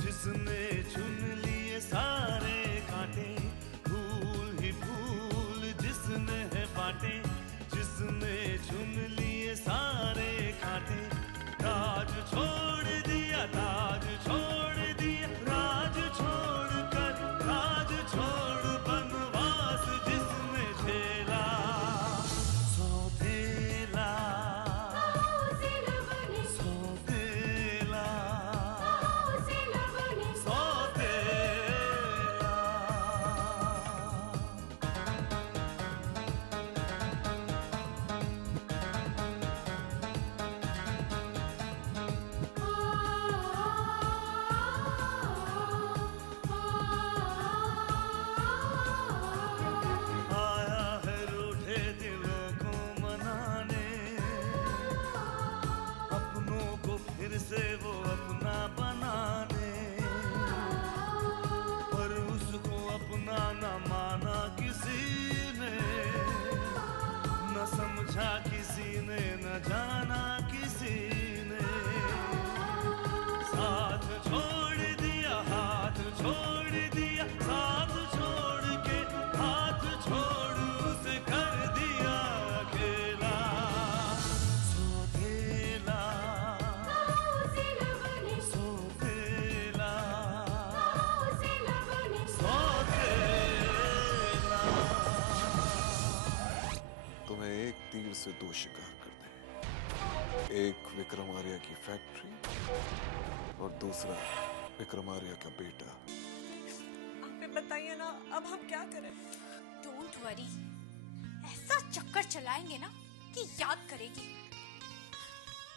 जिसने चुन लिए सारे कांटे, फूल ही फूल जिसने है बांटे, जिसने चुन लिए सारे कांटे। राज छोड़ दिया, ताज छोड़ दिया, राज छोड़ कर राज छोड़ बनवास जिसने झेला। सौतेला से वो अपना बनाने, पर उसको अपना न माना किसी ने, न समझा किसी ने, न जाना किसी ने। साथ छोड़ दिया, हाथ छोड़ दिया, साथ छोड़ के हाथ छोड़ उसे कर दिया अकेला। तुम्हें एक तीर से दो शिकार कर दें, एक विक्रम आर्या की फैक्ट्री और दूसरा विक्रम आर्या का बेटा। आप बताइए ना, अब हम क्या करें? डोंट वरी, ऐसा चक्कर चलाएंगे ना कि याद करेगी।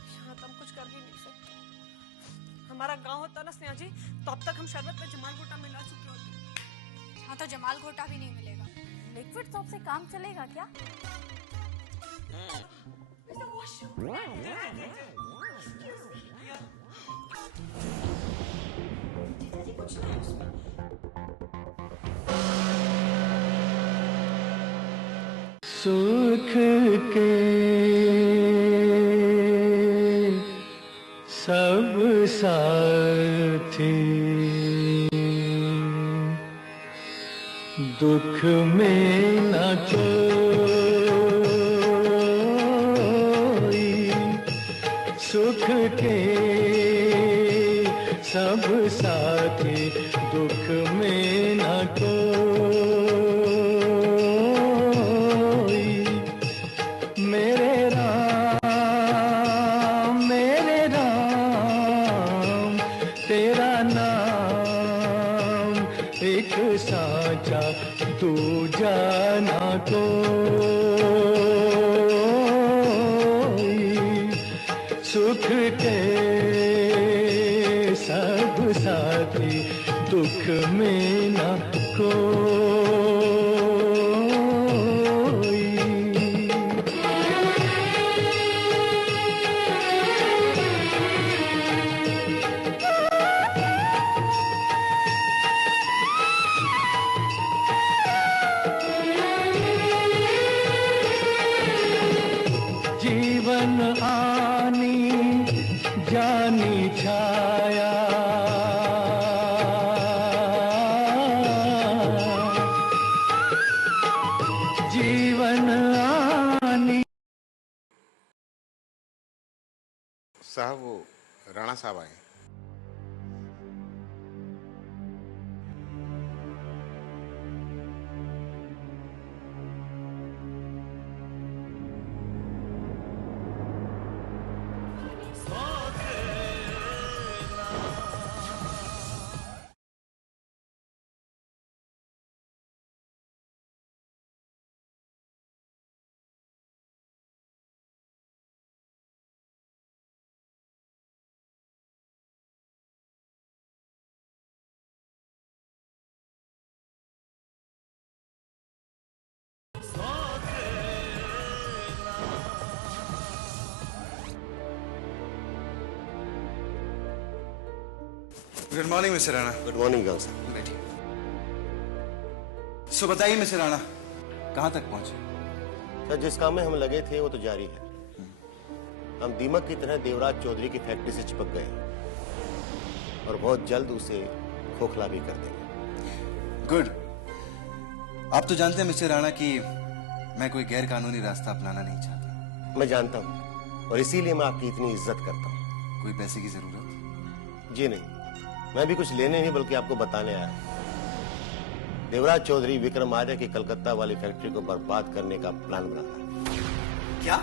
यहाँ तो हम कुछ कर भी नहीं सकते। हमारा गांव होता ना स्नेहा जी, तो अब तक हम शरबत में जमाल घोटा मिला चुके होते। यहाँ तो जमाल घोटा भी नहीं मिलेगा। लिक्विड सोप से काम चलेगा क्या? सुख के सब साथी, दुख में न कोई। सुख के सब साथी, दुख में न कोई। मेरे राम तेरा नाम एक साचा, तू जाना कोई। सुख के सब साथी, दुख में न कोई। जीवन आनी जानी छाया, जीवन आनी। साहब वो राणा साहब आए। Good morning mister Rana. Good morning Gang साहब। बैठिए। सो बताइए मिस्टर राणा, कहाँ तक पहुंचे? सर, जिस काम में हम लगे थे वो तो जारी है। हम दीमक की तरह देवराज चौधरी की फैक्ट्री से चिपक गए और बहुत जल्द उसे खोखला भी कर देंगे। गुड। आप तो जानते हैं मिस्टर राणा कि मैं कोई गैर कानूनी रास्ता अपनाना नहीं चाहता। मैं जानता हूँ और इसीलिए मैं आपकी इतनी इज्जत करता हूँ। कोई पैसे की जरूरत? जी नहीं, मैं भी कुछ लेने नहीं बल्कि आपको बताने आया। देवराज चौधरी विक्रम आर्य की कलकत्ता वाली फैक्ट्री को बर्बाद करने का प्लान बना रहा है। क्या?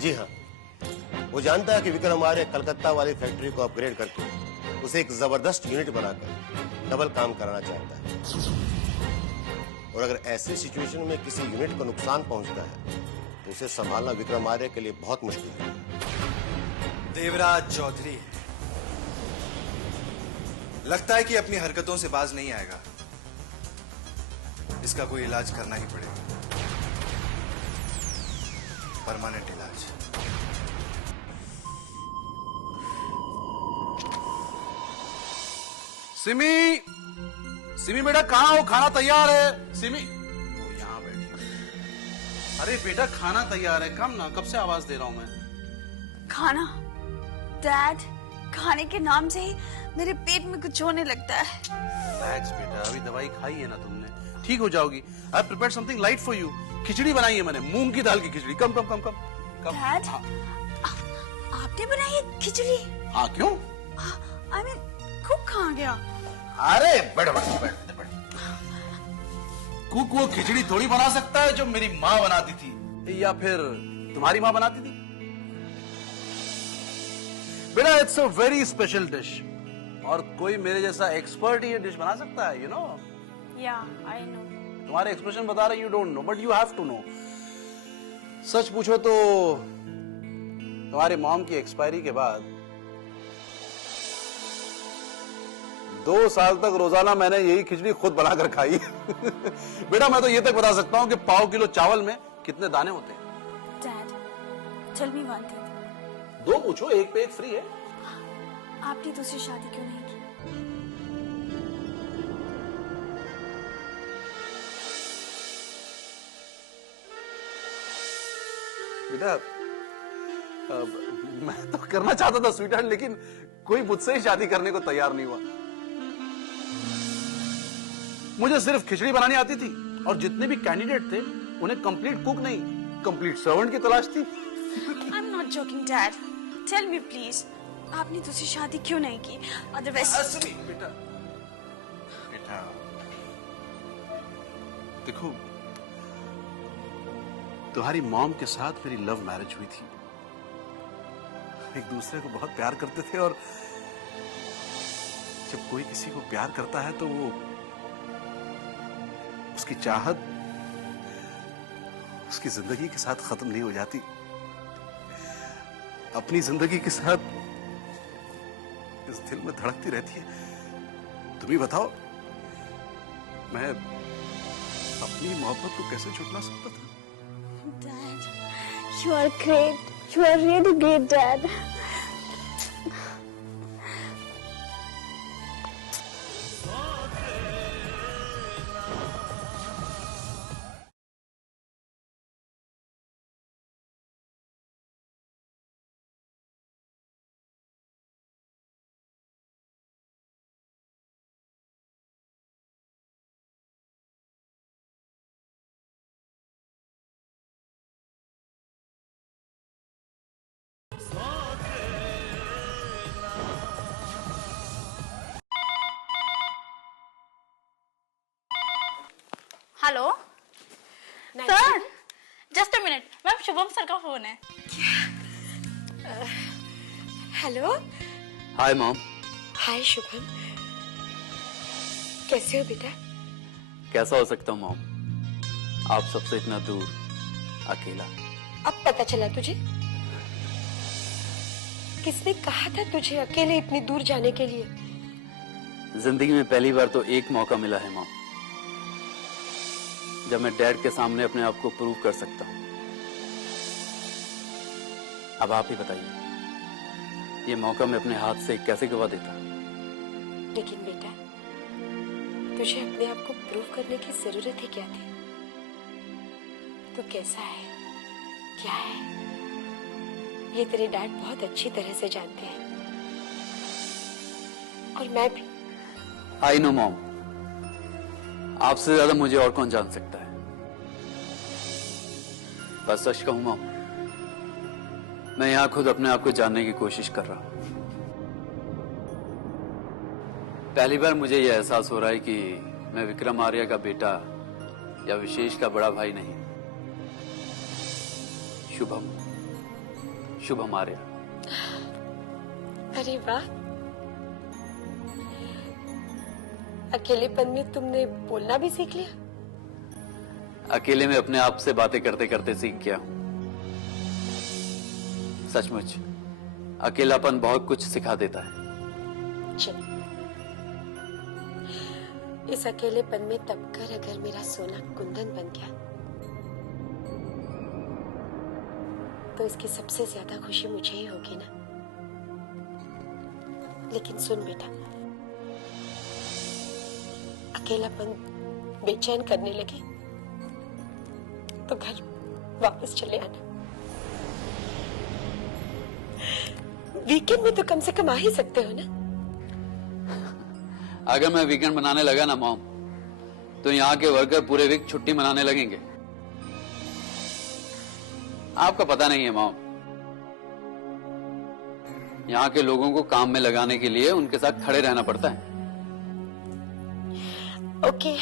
जी हाँ, वो जानता है कि विक्रम आर्य कलकत्ता वाली फैक्ट्री को अपग्रेड करके उसे एक जबरदस्त यूनिट बनाकर डबल काम कराना चाहता है। और अगर ऐसे सिचुएशन में किसी यूनिट को नुकसान पहुंचता है तो उसे संभालना विक्रम आर्य के लिए बहुत मुश्किल है। देवराज चौधरी लगता है कि अपनी हरकतों से बाज नहीं आएगा। इसका कोई इलाज करना ही पड़ेगा, परमानेंट इलाज। सिमी, सिमी बेटा कहाँ हो? खाना तैयार है। सिमी, वो यहाँ बैठी। अरे बेटा खाना तैयार है, कम ना, कब से आवाज दे रहा हूँ मैं। खाना? डैड, खाने के नाम से ही मेरे पेट में कुछ होने लगता है। रिलैक्स बेटा, अभी दवाई खाई है ना तुमने, ठीक हो जाओगी। I prepare something light for you. खिचड़ी बनाई है मैंने, मूंग की दाल की खिचड़ी। कम कम कम कम कम। डैड, हाँ। आपने बनाई है खिचड़ी? हाँ, क्यों? आई मीन कुक कहाँ गया? अरे बैठ बैठ बैठ बैठ। कुक वो खिचड़ी थोड़ी बना सकता है जो मेरी माँ बनाती थी या फिर तुम्हारी माँ बनाती थी। बेटा it's a very special dish और कोई मेरे जैसा एक्सपर्ट ही ये डिश बना सकता है, यू नो। या आई नो। तुम्हारे एक्सप्रेशन बता रहे you don't know, but you have to know. सच पूछो तो तुम्हारी मॉम की एक्सपायरी के बाद 2 साल तक रोजाना मैंने यही खिचड़ी खुद बनाकर खाई। बेटा मैं तो ये तक बता सकता हूँ कि पाव किलो चावल में कितने दाने होते हैं। Dad, tell me one thing. 2 पूछो, एक पे एक फ्री है। आपने दूसरी शादी क्यों नहीं की? बेटा मैं तो करना चाहता था स्वीटहार्ट, लेकिन कोई मुझसे ही शादी करने को तैयार नहीं हुआ। मुझे सिर्फ खिचड़ी बनानी आती थी और जितने भी कैंडिडेट थे उन्हें कंप्लीट कुक नहीं, कंप्लीट सर्वेंट की तलाश थी। I'm not joking, Dad. Tell me please, आपने दूसरी शादी क्यों नहीं की? Otherwise, बेटा बेटा देखो, तुम्हारी मॉम के साथ मेरी लव मैरिज हुई थी। एक दूसरे को बहुत प्यार करते थे और जब कोई किसी को प्यार करता है तो वो उसकी चाहत उसकी जिंदगी के साथ खत्म नहीं हो जाती, अपनी जिंदगी के साथ इस दिल में धड़कती रहती है। तुम ही बताओ मैं अपनी मोहब्बत को कैसे छुटला सकता था? Dad, you are great. You are really great, Dad. Hello sir, just a minute ma'am, Shubham sir का फोन है। Hello. Hi mom. Hi Shubham, कैसे हो बेटा? कैसा हो सकता हूँ मॉम, आप सबसे इतना दूर अकेला। अब पता चला तुझे? किसने कहा था तुझे अकेले इतनी दूर जाने के लिए? जिंदगी में पहली बार तो एक मौका मिला है मॉम, जब मैं डैड के सामने अपने आप को प्रूव कर सकता हूँ। अब आप ही बताइए, ये मौका मैं अपने हाथ से कैसे गवा देता? लेकिन बेटा, तुझे अपने आप को प्रूव करने की जरूरत ही क्या थी? तू कैसा है, क्या है, ये तेरे डैड बहुत अच्छी तरह से जानते हैं, और मैं भी। आई नो मॉम, आपसे ज्यादा मुझे और कौन जान सकता है। बस सच कहूं मॉम, मैं यहां खुद अपने आप को जानने की कोशिश कर रहा हूं। पहली बार मुझे यह एहसास हो रहा है कि मैं विक्रम आर्य का बेटा या विशेष का बड़ा भाई नहीं, शुभम आर्य। अरे वाह, अकेलेपन में तुमने बोलना भी सीख लिया। अकेले में अपने आप से बातें करते करते सीख गया हूं। सचमुच अकेलापन बहुत कुछ सिखा देता है। चल, इस अकेलेपन में तब कर अगर मेरा सोना कुंदन बन गया तो इसकी सबसे ज्यादा खुशी मुझे ही होगी ना। लेकिन सुन बेटा, अकेलापन बेचैन करने लगे तो घर वापस चले आना। वीकेंड में तो कम से कम आ ही सकते हो ना। अगर मैं वीकेंड मनाने लगा ना मॉम, तो यहाँ के वर्कर पूरे वीक छुट्टी मनाने लगेंगे। आपका पता नहीं है मॉम, यहाँ के लोगों को काम में लगाने के लिए उनके साथ खड़े रहना पड़ता है। ओके,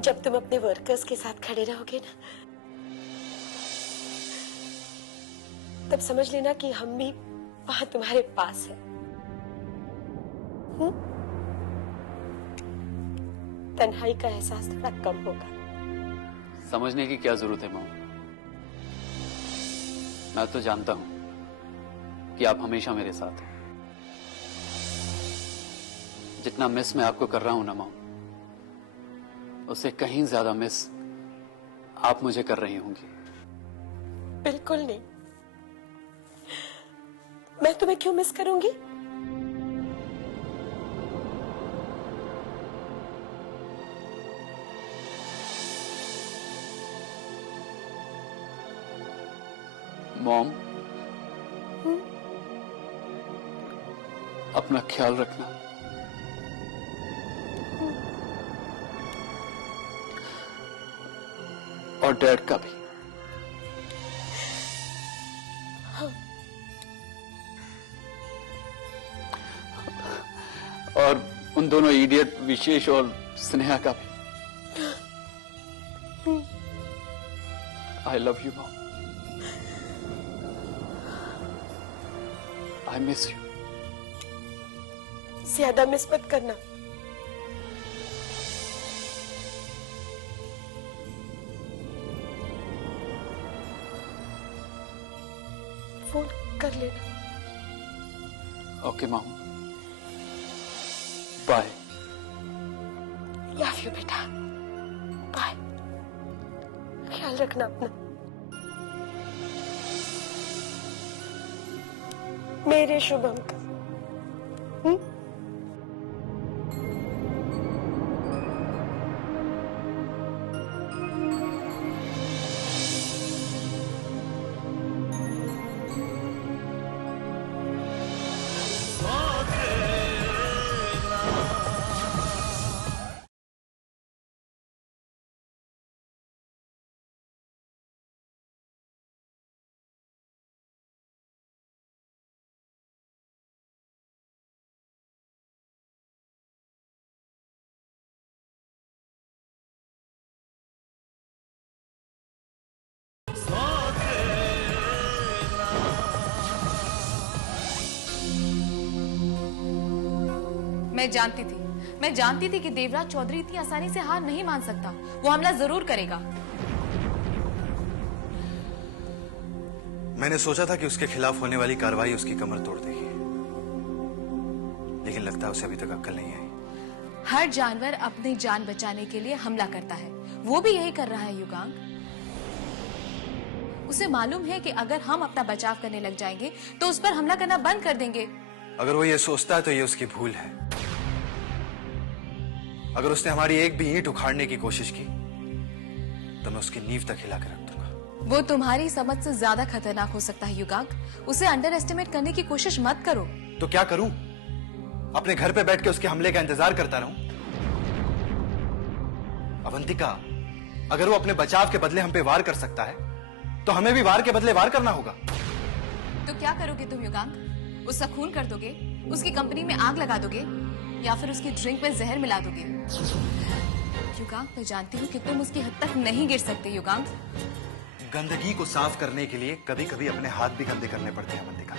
जब तुम अपने वर्कर्स के साथ खड़े रहोगे ना, तब समझ लेना कि हम भी वहां तुम्हारे पास है। तन्हाई का एहसास थोड़ा कम होगा। समझने की क्या जरूरत है मॉम, मैं तो जानता हूं कि आप हमेशा मेरे साथ हैं। जितना मिस मैं आपको कर रहा हूं ना मॉम, उससे कहीं ज्यादा मिस आप मुझे कर रही होंगी। बिल्कुल नहीं, मैं तुम्हें क्यों मिस करूंगी? मॉम, अपना ख्याल रखना। और डैड का भी। और उन दोनों इडियट विशेष और स्नेहा का भी। I love you mom, I miss you. ज्यादा मिस मत करना। फोन कर लेना। Okay mom, bye. Love you बेटा, बाय। ख्याल रखना अपना। मेरे शुभम का। मैं जानती थी कि देवराज चौधरी इतनी आसानी से हार नहीं मान सकता। वो हमला जरूर करेगा। मैंने सोचा था कि उसके खिलाफ होने वाली कार्रवाई उसकी कमर तोड़ देगी, लेकिन लगता है उसे अभी तक अक्ल नहीं आई। हर जानवर अपनी जान बचाने के लिए हमला करता है, वो भी यही कर रहा है युगांग। उसे मालूम है कि अगर हम अपना बचाव करने लग जाएंगे तो उस पर हमला करना बंद कर देंगे। अगर वो ये सोचता है तो ये उसकी भूल है। अगर उसने हमारी एक भी ईंट उखाड़ने की कोशिश की तो मैं उसकी नींव तक हिला कर रख दूंगा। वो तुम्हारी समझ से ज्यादा खतरनाक हो सकता है युगांक। उसे अंडर एस्टिमेट करने की कोशिश मत करो। तो क्या करूं? अपने घर पे बैठ के उसके हमले का इंतजार करता रहूं? अवंतिका, अगर वो अपने बचाव के बदले हम पे वार कर सकता है तो हमें भी वार के बदले वार करना होगा। तो क्या करोगे तुम युगांक? उसका खून कर दोगे, उसकी कंपनी में आग लगा दोगे, या फिर उसकी ड्रिंक में जहर मिला दोगे? युगांक, मैं जानती हूँ कि तुम उसकी हद तक नहीं गिर सकते युगांक। गंदगी को साफ करने के लिए कभी कभी अपने हाथ भी गंदे करने पड़ते हैं अवंतिका।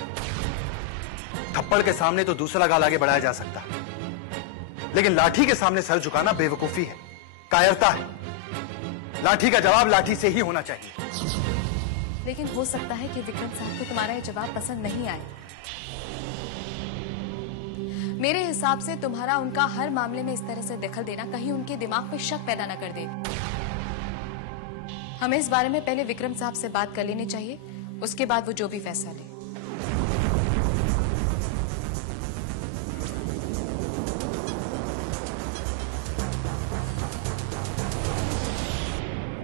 थप्पड़ के सामने तो दूसरा गाल आगे बढ़ाया जा सकता है, लेकिन लाठी के सामने सर झुकाना बेवकूफी है, कायरता है। लाठी का जवाब लाठी से ही होना चाहिए। लेकिन हो सकता है कि विक्रम साहब को तुम्हारा ये जवाब पसंद नहीं आए। मेरे हिसाब से तुम्हारा उनका हर मामले में इस तरह से दखल देना कहीं उनके दिमाग पे शक पैदा न कर दे। हमें इस बारे में पहले विक्रम साहब से बात कर लेनी चाहिए, उसके बाद वो जो भी फैसला ले।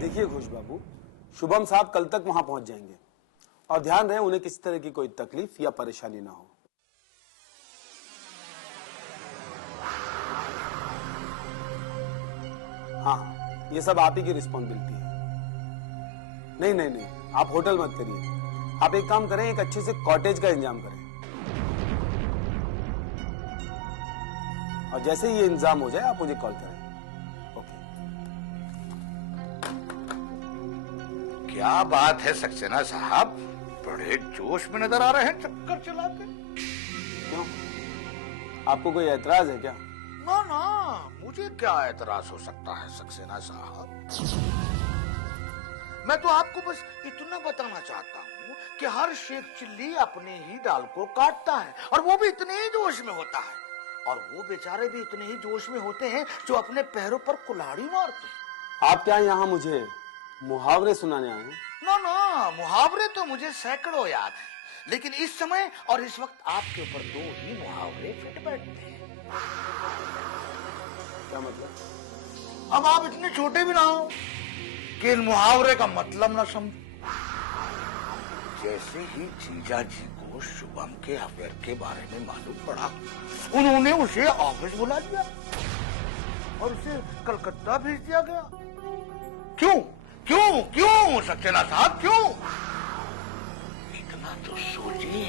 देखिए घोष बाबू, शुभम साहब कल तक वहां पहुंच जाएंगे और ध्यान रहे उन्हें किसी तरह की कोई तकलीफ या परेशानी ना हो। हाँ, ये सब आप ही की रिस्पॉन्सिबिलिटी है। नहीं नहीं नहीं, आप होटल मत करिए। आप एक काम करें, एक अच्छे से कॉटेज का इंतजाम करें, और जैसे ही ये इंतजाम हो जाए आप मुझे कॉल करें। क्या बात है सक्सेना साहब, बड़े जोश में नजर आ रहे हैं चक्कर चला के। क्यों, आपको कोई ऐतराज है क्या? ना ना, मुझे क्या ऐतराज हो सकता है सक्सेना साहब। मैं तो आपको बस इतना बताना चाहता हूँ कि हर शेख चिल्ली अपने ही डाल को काटता है, और वो भी इतने ही जोश में होता है, और वो बेचारे भी इतने ही जोश में होते हैं जो अपने पैरों पर कुल्हाड़ी मारते हैं। आप क्या यहाँ मुझे मुहावरे सुनाने आए हैं? ना ना, मुहावरे तो मुझे सैकड़ों याद हैं, लेकिन इस समय और इस वक्त आपके ऊपर दो ही मुहावरे फिट बैठते हैं। क्या मतलब? अब आप इतने छोटे भी ना हो कि इन मुहावरे का मतलब ना समझ। जैसे ही जीजा जी को शुभम के अफेयर के बारे में मालूम पड़ा, उन्होंने उसे ऑफिस बुला लिया और उसे कलकत्ता भेज दिया गया। क्यों क्यों क्यों सक्सेना साहब, क्यों? इतना तो सोचिए,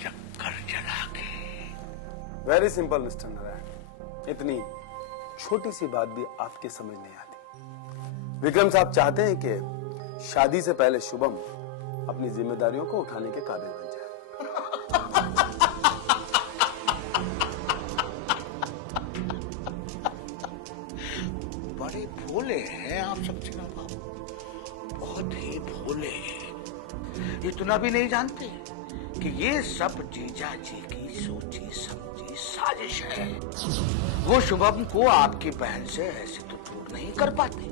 चक्कर चला के। वेरी सिंपल मिस्टर नारायण, इतनी छोटी सी बात भी आपके समझ नहीं आती। विक्रम साहब चाहते हैं कि शादी से पहले शुभम अपनी जिम्मेदारियों को उठाने के काबिल बन जाए। बड़े भोले हैं आप सक्सेना बाबू, बहुत ही भोले हैं। इतना भी नहीं जानते कि ये सब जीजा जी की सोची समझी साजिश है। वो शुभम को आपकी बहन से ऐसे तो दूर नहीं कर पाते,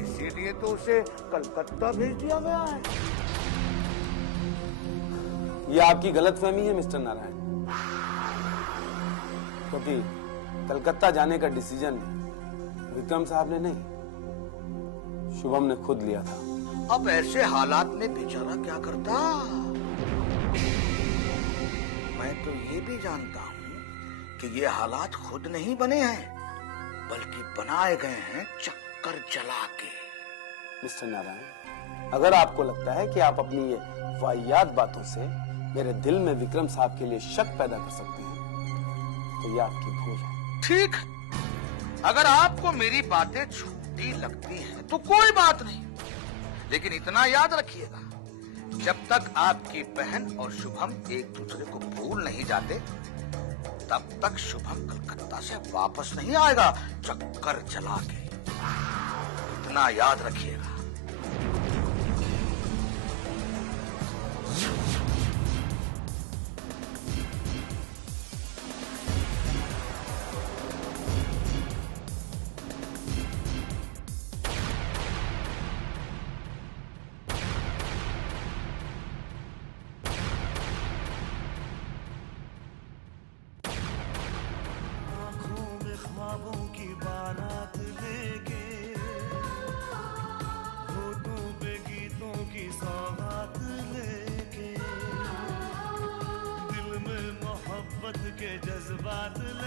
इसीलिए तो उसे कलकत्ता भेज दिया गया है। ये आपकी गलतफहमी है मिस्टर नारायण, क्योंकि कलकत्ता जाने का डिसीजन विक्रम साहब ने नहीं, शुभम ने खुद लिया था। अब ऐसे हालात में बेचारा क्या करता? मैं तो ये भी जानता हूँ कि ये हालात खुद नहीं बने हैं, बल्कि बनाए गए हैं चक्कर चला के। मिस्टर नारायण, अगर आपको लगता है कि आप अपनी ये वाहियात बातों से मेरे दिल में विक्रम साहब के लिए शक पैदा कर सकते हैं, तो ये आपकी भूल है। ठीक, अगर आपको मेरी बातें छोटी लगती हैं तो कोई बात नहीं, लेकिन इतना याद रखिएगा, जब तक आपकी बहन और शुभम एक दूसरे को भूल नहीं जाते, तब तक शुभम कलकत्ता से वापस नहीं आएगा चक्कर चला के। इतना याद रखिएगा। बात